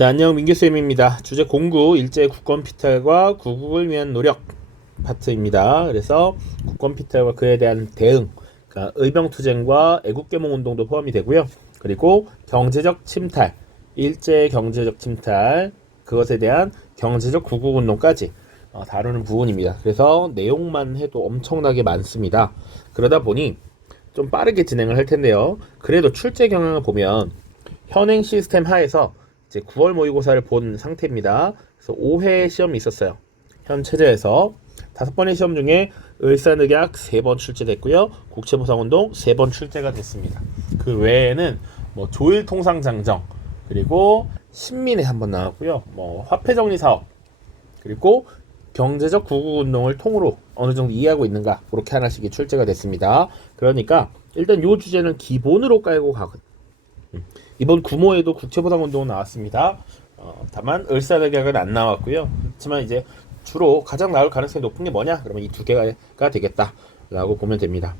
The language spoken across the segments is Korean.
자, 안녕, 민규쌤입니다. 주제 공구, 일제 국권 피탈과 구국을 위한 노력 파트입니다. 그래서 국권 피탈과 그에 대한 대응, 그러니까 의병투쟁과 애국계몽운동도 포함이 되고요. 그리고 경제적 침탈, 일제의 경제적 침탈, 그것에 대한 경제적 구국운동까지 다루는 부분입니다. 그래서 내용만 해도 엄청나게 많습니다. 그러다 보니 좀 빠르게 진행을 할 텐데요. 그래도 출제 경향을 보면 현행 시스템 하에서 이제 9월 모의고사를 본 상태입니다. 그래서 5회 시험이 있었어요. 현 체제에서 5번의 시험 중에 을사늑약 3번 출제됐고요. 국채보상운동 3번 출제가 됐습니다. 그 외에는 뭐 조일통상장정, 그리고 신민회 한번 나왔고요. 뭐 화폐정리사업, 그리고 경제적 구국운동을 통으로 어느 정도 이해하고 있는가, 그렇게 하나씩이 출제가 됐습니다. 그러니까 일단 이 주제는 기본으로 깔고 가거든요. 이번 구모에도 국채보상운동은 나왔습니다. 다만 을사늑약은 안 나왔고요. 그렇지만 이제 주로 가장 나올 가능성이 높은 게 뭐냐? 그러면 이 두 개가 되겠다라고 보면 됩니다.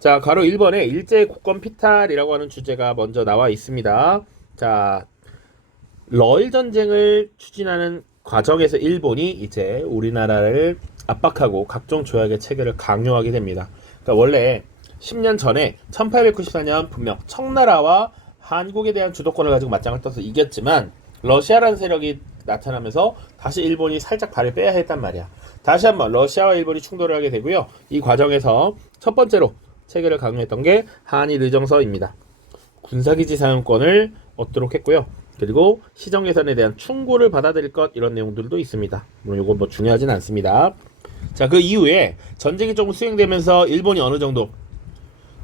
자, 가로 1번에 일제 국권 피탈이라고 하는 주제가 먼저 나와 있습니다. 자, 러일 전쟁을 추진하는 과정에서 일본이 이제 우리나라를 압박하고 각종 조약의 체결을 강요하게 됩니다. 그러니까 원래 10년 전에 1894년 분명 청나라와 한국에 대한 주도권을 가지고 맞짱을 떠서 이겼지만 러시아라는 세력이 나타나면서 다시 일본이 살짝 발을 빼야 했단 말이야. 다시 한번 러시아와 일본이 충돌을 하게 되고요. 이 과정에서 첫 번째로 체결을 강요했던 게 한일 의정서입니다. 군사기지 사용권을 얻도록 했고요. 그리고 시정예산에 대한 충고를 받아들일 것, 이런 내용들도 있습니다. 물론 이건 뭐 중요하진 않습니다. 자, 그 이후에 전쟁이 조금 수행되면서 일본이 어느 정도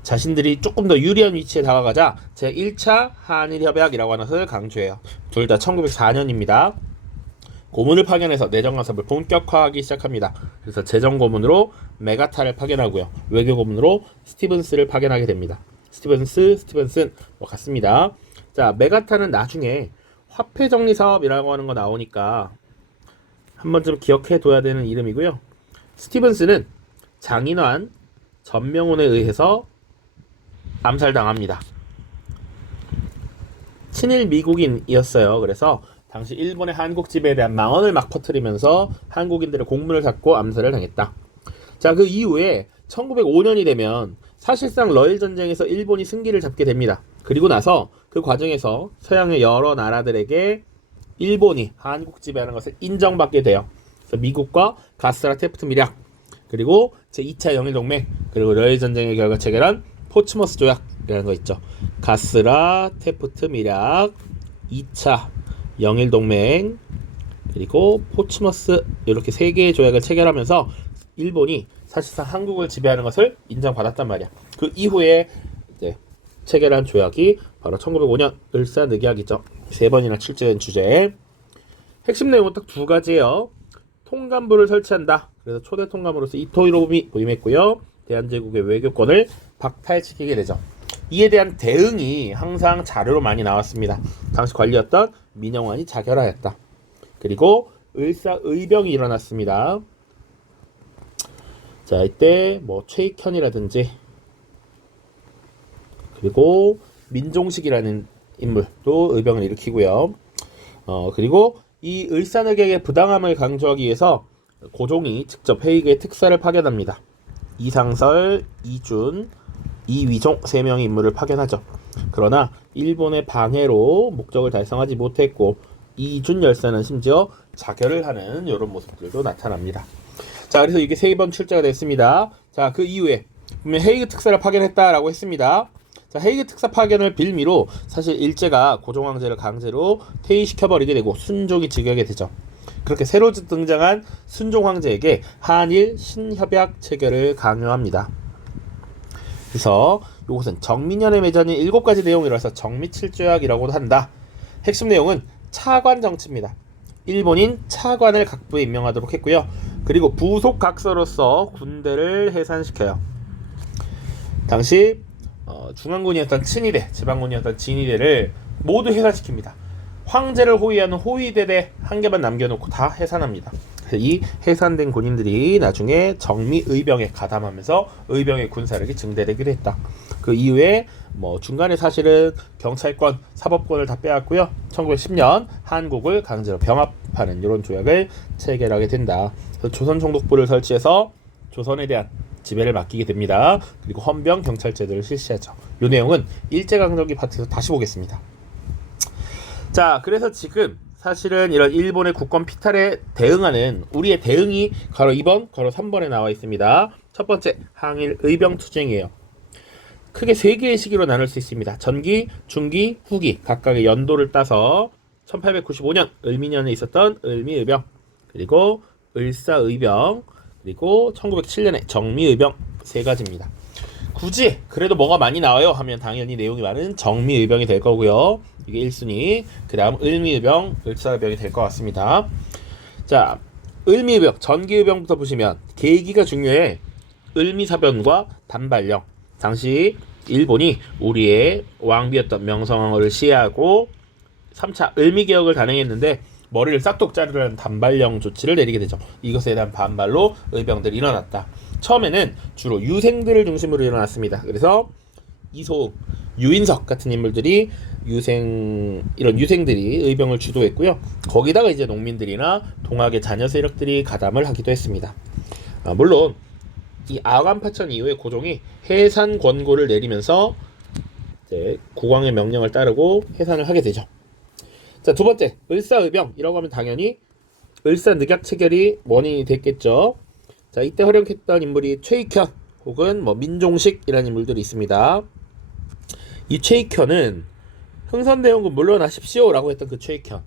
자신들이 조금 더 유리한 위치에 다가가자 제1차 한일협약이라고 하는 것을 강조해요. 둘 다 1904년입니다. 고문을 파견해서 내정 간섭을 본격화하기 시작합니다. 그래서 재정 고문으로 메가타를 파견하고요. 외교 고문으로 스티븐스를 파견하게 됩니다. 스티븐슨 뭐 같습니다. 자, 메가타는 나중에 화폐정리사업이라고 하는 거 나오니까 한 번쯤 기억해 둬야 되는 이름이고요. 스티븐스는 장인환 전명훈에 의해서 암살당합니다. 친일 미국인이었어요. 그래서 당시 일본의 한국 지배에 대한 망언을 막 퍼뜨리면서 한국인들의 공문을 닫고 암살을 당했다. 자, 그 이후에 1905년이 되면 사실상 러일 전쟁에서 일본이 승기를 잡게 됩니다. 그리고 나서 그 과정에서 서양의 여러 나라들에게 일본이 한국 지배하는 것을 인정받게 돼요. 그래서 미국과 가스라 테프트 밀약, 그리고 제2차 영일동맹, 그리고 러일 전쟁의 결과 체결한 포츠머스 조약이라는 거 있죠. 가스라 테프트 밀약, 2차 영일동맹, 그리고 포츠머스, 이렇게 3개의 조약을 체결하면서 일본이 사실상 한국을 지배하는 것을 인정받았단 말이야. 그 이후에 이제 체결한 조약이 바로 1905년 을사늑약이죠. 3번이나 출제된 주제. 핵심 내용은 딱 2가지예요. 통감부를 설치한다. 그래서 초대 통감으로서 이토 히로부미 부임했고요. 대한제국의 외교권을 박탈시키게 되죠. 이에 대한 대응이 항상 자료로 많이 나왔습니다. 당시 관리였던 민영환이 자결하였다. 그리고 을사의병이 일어났습니다. 자, 이때 뭐 최익현이라든지, 그리고 민종식이라는 인물도 의병을 일으키고요. 그리고 이 을사늑약의 부당함을 강조하기 위해서 고종이 직접 회의계의 특사를 파견합니다. 이상설, 이준, 이위종 3명의 인물을 파견하죠. 그러나 일본의 방해로 목적을 달성하지 못했고 이준 열사는 심지어 자결을 하는 이런 모습들도 나타납니다. 자, 그래서 이게 3번 출제가 됐습니다. 자, 그 이후에 분명 헤이그 특사를 파견했다라고 했습니다. 자, 헤이그 특사 파견을 빌미로 사실 일제가 고종 황제를 강제로 퇴위시켜버리게 되고 순종이 즉위하게 되죠. 그렇게 새로 등장한 순종 황제에게 한일 신협약 체결을 강요합니다. 그래서 이것은 정민연에 맺어진 7가지 내용이라서 정미칠조약이라고도 한다. 핵심 내용은 차관 정치입니다. 일본인 차관을 각부에 임명하도록 했고요. 그리고 부속 각서로서 군대를 해산시켜요. 당시 중앙군이었던 친위대, 지방군이었던 진위대를 모두 해산시킵니다. 황제를 호위하는 호위대대 한 개만 남겨놓고 다 해산합니다. 이 해산된 군인들이 나중에 정미의병에 가담하면서 의병의 군사력이 증대되기도 했다. 그 이후에 뭐 중간에 사실은 경찰권, 사법권을 다 빼앗고요. 1910년 한국을 강제로 병합하는 이런 조약을 체결하게 된다. 그래서 조선총독부를 설치해서 조선에 대한 지배를 맡기게 됩니다. 그리고 헌병 경찰제도를 실시하죠. 이 내용은 일제강점기 파트에서 다시 보겠습니다. 자, 그래서 지금 사실은 이런 일본의 국권 피탈에 대응하는 우리의 대응이 가로 2번, 가로 3번에 나와 있습니다. 첫 번째, 항일 의병 투쟁이에요. 크게 3개의 시기로 나눌 수 있습니다. 전기, 중기, 후기 각각의 연도를 따서 1895년 을미년에 있었던 을미의병, 그리고 을사의병, 그리고 1907년에 정미의병 3가지입니다. 굳이 그래도 뭐가 많이 나와요 하면 당연히 내용이 많은 정미의병이 될 거고요. 이게 1순위. 그 다음 을미의병, 을사의병이 될 것 같습니다. 자, 을미의병, 전기의병부터 보시면 계기가 중요해. 을미사변과 단발령. 당시 일본이 우리의 왕비였던 명성황후를 시해하고 3차 을미개혁을 단행했는데 머리를 싹둑 자르려는 단발령 조치를 내리게 되죠. 이것에 대한 반발로 의병들이 일어났다. 처음에는 주로 유생들을 중심으로 일어났습니다. 그래서 이소웅, 유인석 같은 인물들이 이런 유생들이 의병을 주도했고요. 거기다가 이제 농민들이나 동학의 자녀 세력들이 가담을 하기도 했습니다. 물론 이 아관파천 이후에 고종이 해산 권고를 내리면서 이제 국왕의 명령을 따르고 해산을 하게 되죠. 자, 두 번째, 을사의병이라고 하면 당연히 을사늑약 체결이 원인이 됐겠죠. 자, 이때 활용했던 인물이 최익현 혹은 뭐 민종식이라는 인물들이 있습니다. 이 최익현은 흥선대원군 물러나십시오라고 했던 그 최익현,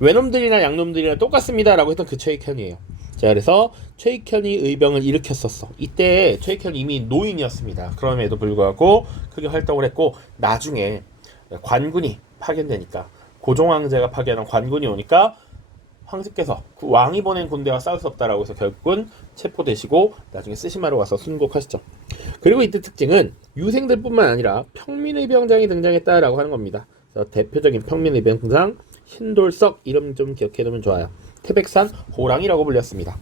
외놈들이나 양놈들이나 똑같습니다라고 했던 그 최익현이에요. 자, 그래서 최익현이 의병을 일으켰었어. 이때 최익현이 이미 노인이었습니다. 그럼에도 불구하고 크게 활동을 했고, 나중에 관군이 파견되니까, 고종황제가 파견한 관군이 오니까 황제께서 그 왕이 보낸 군대와 싸울 수 없다라고 해서 결국은 체포되시고 나중에 쓰시마로 와서 순국하시죠. 그리고 이때 특징은 유생들뿐만 아니라 평민의병장이 등장했다라고 하는 겁니다. 그래서 대표적인 평민의병장 신돌석, 이름 좀 기억해두면 좋아요. 태백산 호랑이라고 불렸습니다.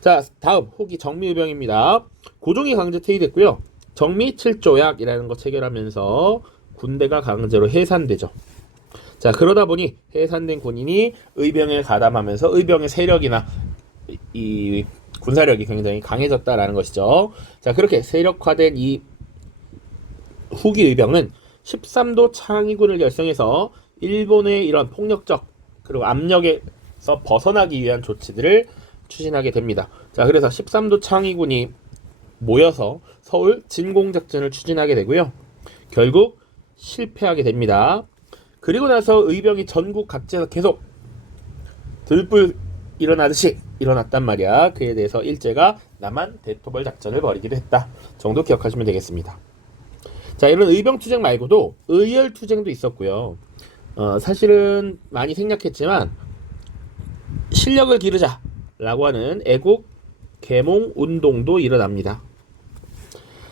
자, 다음 후기 정미의병입니다. 고종이 강제 퇴위됐고요. 정미 7조약이라는 거 체결하면서 군대가 강제로 해산되죠. 자, 그러다 보니 해산된 군인이 의병에 가담하면서 의병의 세력이나 이 군사력이 굉장히 강해졌다라는 것이죠. 자, 그렇게 세력화된 이 후기 의병은 13도 창의군을 결성해서 일본의 이런 폭력적 그리고 압력에서 벗어나기 위한 조치들을 추진하게 됩니다. 자, 그래서 13도 창의군이 모여서 서울 진공작전을 추진하게 되고요. 결국 실패하게 됩니다. 그리고 나서 의병이 전국 각지에서 계속 들불 일어나듯이 일어났단 말이야. 그에 대해서 일제가 남한 대토벌 작전을 벌이기도 했다 정도 기억하시면 되겠습니다. 자, 이런 의병 투쟁 말고도 의열 투쟁도 있었고요. 사실은 많이 생략했지만 실력을 기르자라고 하는 애국 계몽 운동도 일어납니다.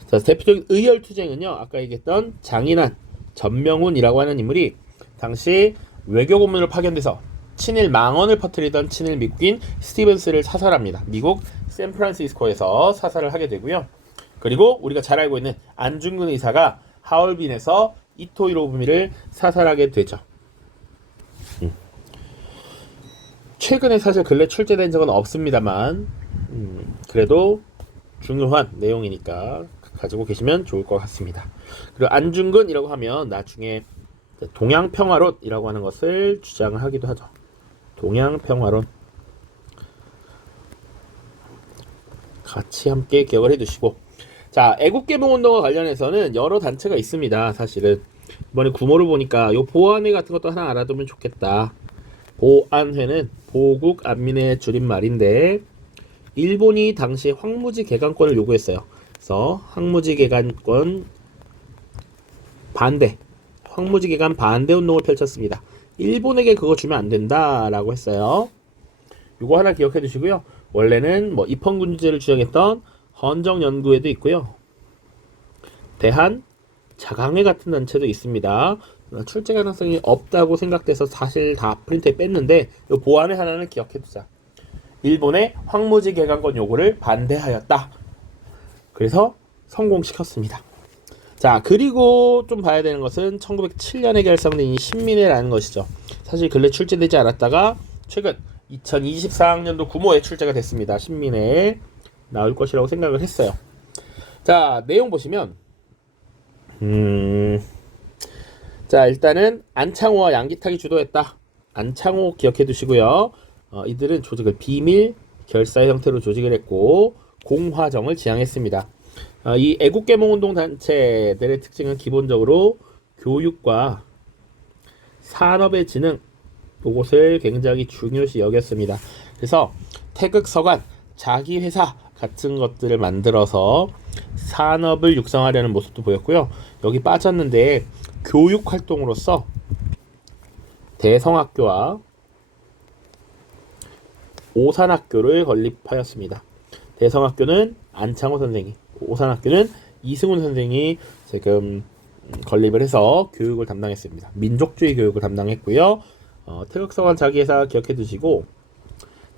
자, 대표적인 의열 투쟁은요, 아까 얘기했던 장인환, 전명훈이라고 하는 인물이 당시 외교 고문으로 파견돼서 친일 망언을 퍼뜨리던 친일 미국인 스티븐스를 사살합니다. 미국 샌프란시스코에서 사살을 하게 되고요. 그리고 우리가 잘 알고 있는 안중근 의사가 하얼빈에서 이토 히로부미를 사살하게 되죠. 최근에 사실 근래 출제된 적은 없습니다만 그래도 중요한 내용이니까 가지고 계시면 좋을 것 같습니다. 그리고 안중근이라고 하면 나중에 동양평화론이라고 하는 것을 주장을 하기도 하죠. 동양평화론 같이 함께 기억을 해두시고, 자, 애국개몽운동과 관련해서는 여러 단체가 있습니다. 사실은 이번에 구모를 보니까 요 보안회 같은 것도 하나 알아두면 좋겠다. 보안회는 보국안민의 줄임말인데 일본이 당시 황무지 개간권을 요구했어요. 그래서 황무지 개간권 반대, 황무지 개간 반대 운동을 펼쳤습니다. 일본에게 그거 주면 안 된다라고 했어요. 요거 하나 기억해 두시고요. 원래는 뭐 입헌군주제를 주장했던 헌정연구회도 있고요. 대한 자강회 같은 단체도 있습니다. 출제 가능성이 없다고 생각돼서 사실 다 프린트에 뺐는데 이 보안회 하나는 기억해 두자. 일본의 황무지 개강권 요구를 반대하였다. 그래서 성공시켰습니다. 자, 그리고 좀 봐야 되는 것은 1907년에 결성된 이 신민회라는 것이죠. 사실 근래 출제되지 않았다가 최근 2024학년도 구모에 출제가 됐습니다. 신민회에 나올 것이라고 생각을 했어요. 자, 내용 보시면 자, 일단은 안창호와 양기탁이 주도했다. 안창호 기억해 두시고요. 이들은 조직을 비밀 결사 형태로 조직을 했고 공화정을 지향했습니다. 이 애국계몽운동 단체들의 특징은 기본적으로 교육과 산업의 진흥 이것을 굉장히 중요시 여겼습니다. 그래서 태극서관, 자기 회사 같은 것들을 만들어서 산업을 육성하려는 모습도 보였고요. 여기 빠졌는데 교육 활동으로서 대성학교와 오산학교를 건립하였습니다. 대성학교는 안창호 선생이, 오산학교는 이승훈 선생이 지금 건립을 해서 교육을 담당했습니다. 민족주의 교육을 담당했고요. 태극서관 자기회사 기억해 두시고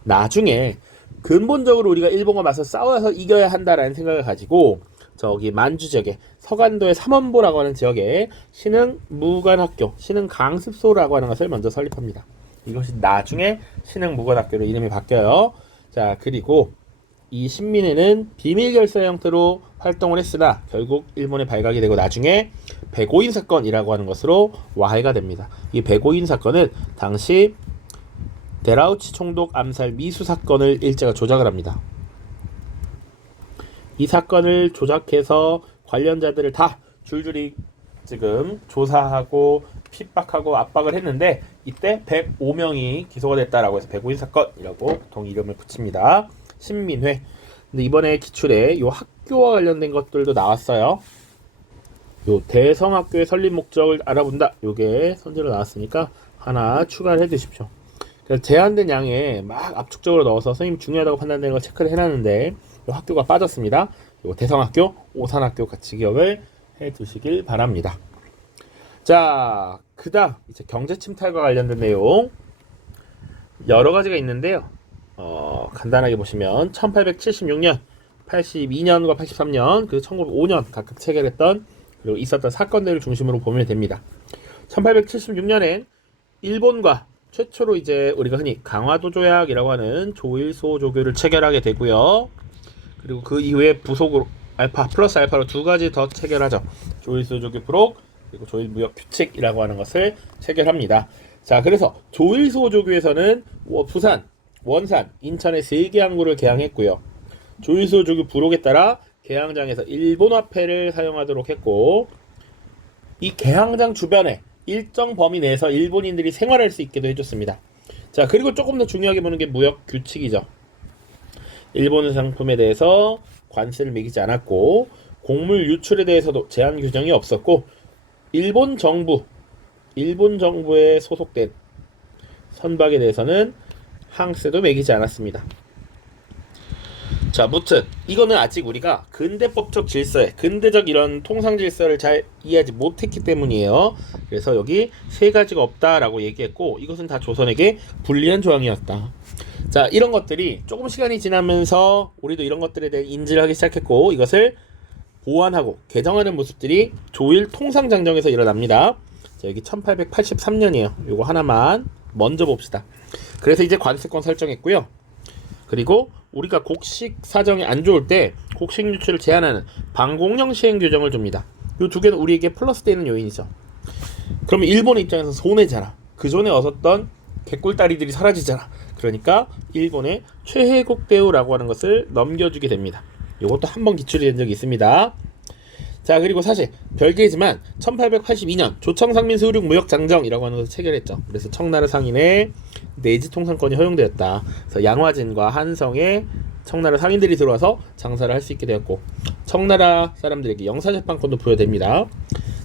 나중에 근본적으로 우리가 일본과 맞서 싸워서 이겨야 한다라는 생각을 가지고 저기 만주 지역에 서간도의 삼원보라고 하는 지역에 신흥무관학교, 신흥강습소라고 하는 것을 먼저 설립합니다. 이것이 나중에 신흥무관학교로 이름이 바뀌어요. 자, 그리고 이 신민회는 비밀결사 형태로 활동을 했으나 결국 일본에 발각이 되고 나중에 백오인 사건이라고 하는 것으로 와해가 됩니다. 이 백오인 사건은 당시 데라우치 총독 암살 미수 사건을 일제가 조작을 합니다. 이 사건을 조작해서 관련자들을 다 줄줄이 지금 조사하고 핍박하고 압박을 했는데 이때 105명이 기소가 됐다라고 해서 백오인 사건이라고 보통 이름을 붙입니다. 신민회. 근데 이번에 기출에 요 학교와 관련된 것들도 나왔어요. 요 대성학교의 설립 목적을 알아본다. 요게 선제로 나왔으니까 하나 추가를 해 두십시오. 제한된 양에 막 압축적으로 넣어서 선생님 중요하다고 판단되는 걸 체크를 해놨는데 요 학교가 빠졌습니다. 요 대성학교, 오산학교 같이 기억을 해 두시길 바랍니다. 자, 그다음 이제 경제 침탈과 관련된 내용 여러 가지가 있는데요. 간단하게 보시면 1876년, 82년과 83년, 그 1905년 각각 체결했던 그리고 있었던 사건들을 중심으로 보면 됩니다. 1876년엔 일본과 최초로 이제 우리가 흔히 강화도 조약이라고 하는 조일소 조교를 체결하게 되고요. 그리고 그 이후에 부속으로 알파 플러스 알파로 두 가지 더 체결하죠. 조일소 조교 부록 그리고 조일 무역 규칙이라고 하는 것을 체결합니다. 자, 그래서 조일소 조교에서는 부산, 원산, 인천의 3개 항구를 개항했고요. 조일소 조교 부록에 따라 개항장에서 일본 화폐를 사용하도록 했고 이 개항장 주변에 일정 범위 내에서 일본인들이 생활할 수 있게도 해줬습니다. 자, 그리고 조금 더 중요하게 보는 게 무역 규칙이죠. 일본 상품에 대해서 관세를 매기지 않았고 곡물 유출에 대해서도 제한 규정이 없었고 일본 정부에 소속된 선박에 대해서는 항세도 매기지 않았습니다. 자, 무튼 이거는 아직 우리가 근대법적 질서에 근대적 이런 통상 질서를 잘 이해하지 못했기 때문이에요. 그래서 여기 세 가지가 없다라고 얘기했고 이것은 다 조선에게 불리한 조항이었다. 자, 이런 것들이 조금 시간이 지나면서 우리도 이런 것들에 대해 인지를 하기 시작했고 이것을 보완하고 개정하는 모습들이 조일 통상장정에서 일어납니다. 자, 여기 1883년이에요. 요거 하나만 먼저 봅시다. 그래서 이제 관세권 설정했고요. 그리고 우리가 곡식 사정이 안 좋을 때 곡식 유출을 제한하는 방공령 시행 규정을 줍니다. 이 두 개는 우리에게 플러스 되는 요인이죠. 그러면 일본의 입장에서 손해잖아. 그 전에 얻었던 개꿀다리들이 사라지잖아. 그러니까 일본의 최혜국 대우라고 하는 것을 넘겨주게 됩니다. 이것도 한번 기출이 된 적이 있습니다. 자, 그리고 사실 별개지만 1882년 조청상민수륙 무역장정이라고 하는 것을 체결했죠. 그래서 청나라 상인의 내지 통상권이 허용되었다. 그래서 양화진과 한성에 청나라 상인들이 들어와서 장사를 할 수 있게 되었고 청나라 사람들에게 영사재판권도 부여됩니다.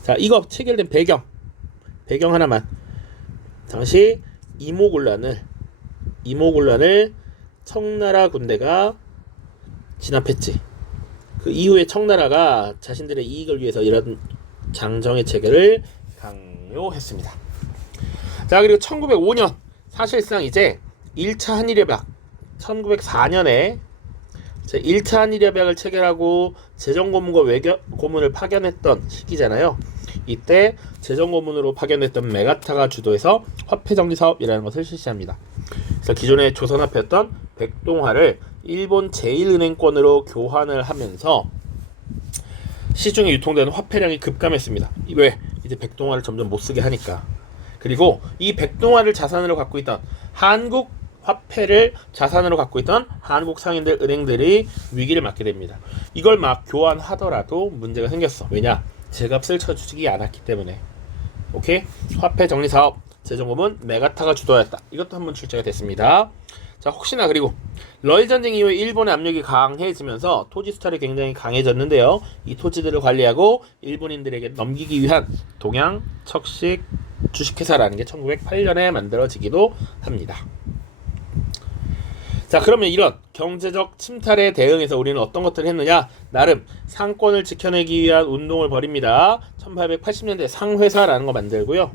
자, 이거 체결된 배경 하나만. 당시 이모군란을 청나라 군대가 진압했지. 그 이후에 청나라가 자신들의 이익을 위해서 이런 장정의 체결을 강요했습니다. 자, 그리고 1905년 사실상 이제 1차 한일협약 1904년에 제1차 한일협약을 체결하고 재정고문과 외교고문을 파견했던 시기잖아요. 이때 재정고문으로 파견했던 메가타가 주도해서 화폐정리사업이라는 것을 실시합니다. 그래서 기존의 조선화폐였던 백동화를 일본 제1은행권으로 교환을 하면서 시중에 유통되는 화폐량이 급감했습니다. 왜? 이제 백동화를 점점 못쓰게 하니까. 그리고 이 백동화를 자산으로 갖고 있던 한국 화폐를 자산으로 갖고 있던 한국 상인들 은행들이 위기를 맞게 됩니다. 이걸 막 교환하더라도 문제가 생겼어. 왜냐? 제값을 쳐주지 않았기 때문에. 오케이? 화폐 정리 사업 재정고문 메가타가 주도하였다. 이것도 한번 출제가 됐습니다. 자, 혹시나 그리고 러일 전쟁 이후에 일본의 압력이 강해지면서 토지 수탈이 굉장히 강해졌는데요. 이 토지들을 관리하고 일본인들에게 넘기기 위한 동양 척식 주식회사라는 게 1908년에 만들어지기도 합니다. 자, 그러면 이런 경제적 침탈에 대응해서 우리는 어떤 것들을 했느냐? 나름 상권을 지켜내기 위한 운동을 벌입니다. 1880년대 상회사라는 거 만들고요.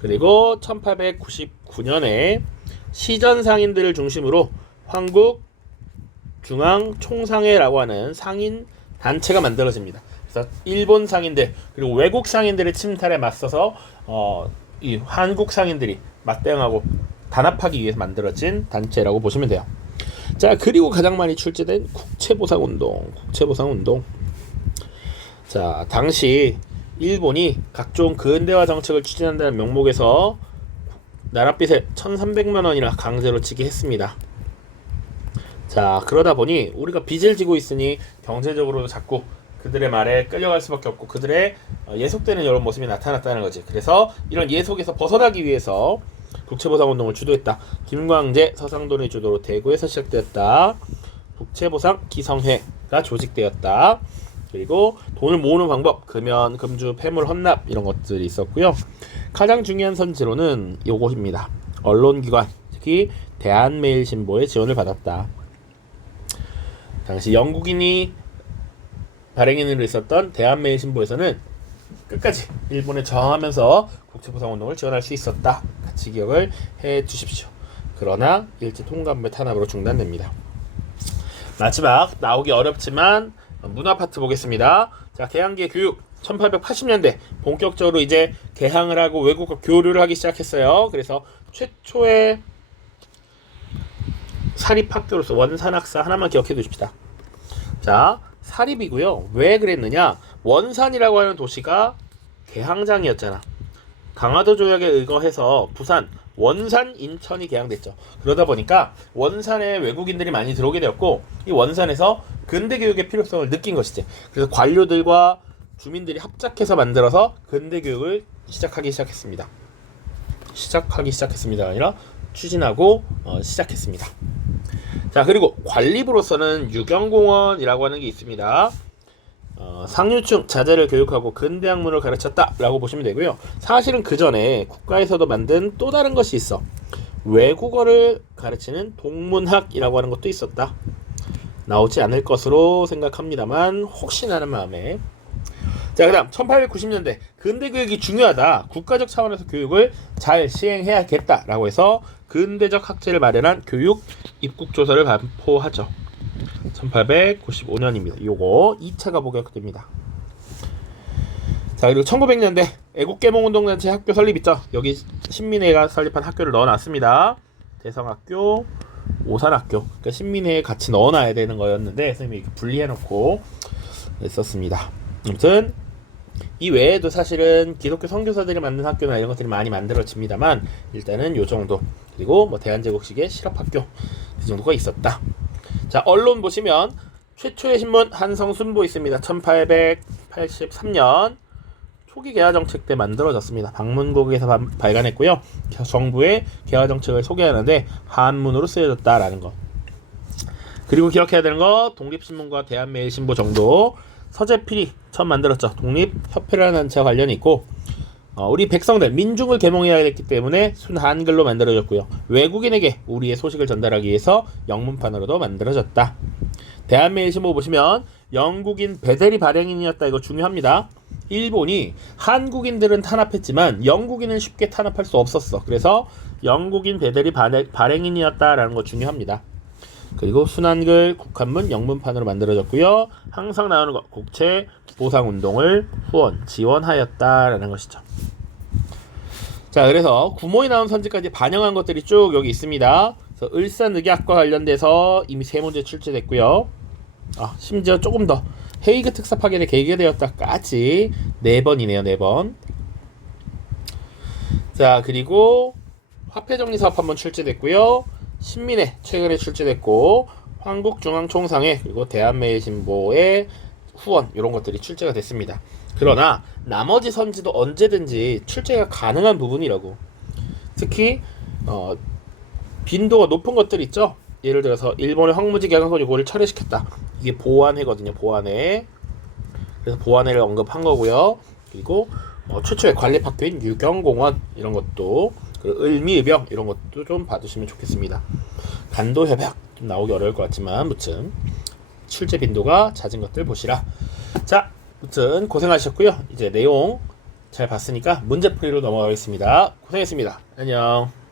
그리고 1899년에 시전 상인들을 중심으로 황국 중앙총상회라고 하는 상인 단체가 만들어집니다. 그래서 일본 상인들 그리고 외국 상인들의 침탈에 맞서서 이 한국 상인들이 맞대응하고 단합하기 위해서 만들어진 단체라고 보시면 돼요. 자, 그리고 가장 많이 출제된 국채보상운동. 자, 당시 일본이 각종 근대화 정책을 추진한다는 명목에서 나랏빚을 1,300만 원이나 강제로 지게 했습니다. 자, 그러다 보니 우리가 빚을 지고 있으니 경제적으로 자꾸 그들의 말에 끌려갈 수밖에 없고 그들의 예속되는 이런 모습이 나타났다는 거지. 그래서 이런 예속에서 벗어나기 위해서 국채보상운동을 주도했다. 김광재, 서상돈의 주도로 대구에서 시작되었다. 국채보상 기성회가 조직되었다. 그리고 돈을 모으는 방법, 금연, 금주, 폐물 헌납 이런 것들이 있었고요. 가장 중요한 선지로는 요것입니다. 언론기관, 특히 대한매일신보의 지원을 받았다. 당시 영국인이 발행인으로 있었던 대한매일신보에서는 끝까지 일본에 저항하면서 국채보상운동을 지원할 수 있었다. 같이 기억을 해 주십시오. 그러나 일제통감부의 탄압으로 중단됩니다. 마지막 나오기 어렵지만 문화 파트 보겠습니다. 자, 개항기의 교육 1880년대 본격적으로 이제 개항을 하고 외국어 교류를 하기 시작했어요. 그래서 최초의 사립학교로서 원산학사 하나만 기억해 두십시다. 자, 사립이고요. 왜 그랬느냐? 원산이라고 하는 도시가 개항장이었잖아. 강화도 조약에 의거해서 부산, 원산, 인천이 개항됐죠. 그러다 보니까 원산에 외국인들이 많이 들어오게 되었고 이 원산에서 근대교육의 필요성을 느낀 것이지. 그래서 관료들과 주민들이 합작해서 만들어서 근대교육을 시작하기 시작했습니다. 아니라 추진하고 시작했습니다. 자, 그리고 관리부로서는 유경공원이라고 하는 게 있습니다. 상류층 자제를 교육하고 근대학문을 가르쳤다라고 보시면 되고요. 사실은 그 전에 국가에서도 만든 또 다른 것이 있어. 외국어를 가르치는 동문학이라고 하는 것도 있었다. 나오지 않을 것으로 생각합니다만 혹시나 하는 마음에. 자, 그 다음 1890년대 근대교육이 중요하다. 국가적 차원에서 교육을 잘 시행해야겠다라고 해서 근대적 학제를 마련한 교육 입국조서를 반포하죠. 1895년입니다. 요거 2차가 복역됩니다. 자, 그리고 1900년대 애국개몽운동단체 학교 설립 있죠. 여기 신민회가 설립한 학교를 넣어놨습니다. 대성학교, 오산학교. 그러니까 신민회에 같이 넣어놔야 되는 거였는데 선생님이 이렇게 분리해놓고 있었습니다. 아무튼 이 외에도 사실은 기독교 선교사들이 만든 학교나 이런 것들이 많이 만들어집니다만 일단은 요 정도. 그리고 뭐 대한제국식의 실업학교 그 정도가 있었다. 자, 언론 보시면 최초의 신문 한성순보 있습니다. 1883년 초기 개화정책 때 만들어졌습니다. 방문국에서 발간했고요. 정부의 개화정책을 소개하는데 한문으로 쓰여졌다라는 거. 그리고 기억해야 되는 거 독립신문과 대한매일신보 정도. 서재필이 처음 만들었죠. 독립협회라는 단체와 관련이 있고 우리 백성들 민중을 계몽해야 했기 때문에 순한글로 만들어졌고요. 외국인에게 우리의 소식을 전달하기 위해서 영문판으로도 만들어졌다. 대한매일신보 보시면 영국인 베델이 발행인이었다. 이거 중요합니다. 일본이 한국인들은 탄압했지만 영국인은 쉽게 탄압할 수 없었어. 그래서 영국인 베델이 발행인이었다라는 거 중요합니다. 그리고 순한글 국한문 영문판으로 만들어졌고요. 항상 나오는 것 국채 보상운동을 후원 지원하였다라는 것이죠. 자, 그래서 구몬이 나온 선지까지 반영한 것들이 쭉 여기 있습니다. 그래서 을사늑약과 관련돼서 이미 3문제 출제됐고요. 심지어 조금 더 헤이그 특사 파견에 개개되었다까지 4번이네요. 4번. 자, 그리고 화폐정리사업 한번 출제됐고요. 신민회 최근에 출제됐고, 한국중앙총상회 그리고 대한매신보의 후원 이런 것들이 출제가 됐습니다. 그러나 나머지 선지도 언제든지 출제가 가능한 부분이라고. 특히 빈도가 높은 것들 있죠. 예를 들어서 일본의 황무지 개강선 요구를 철회시켰다. 이게 보완회거든요. 보완회. 그래서 보완회를 언급한 거고요. 그리고 최초의 관례학교인 유경공원 이런 것도, 그리고 을미의병 이런 것도 좀 봐두시면 좋겠습니다. 간도협약 좀 나오기 어려울 것 같지만 무튼 출제 빈도가 잦은 것들 보시라. 자, 무튼 고생하셨고요. 이제 내용 잘 봤으니까 문제풀이로 넘어가겠습니다. 고생했습니다. 안녕.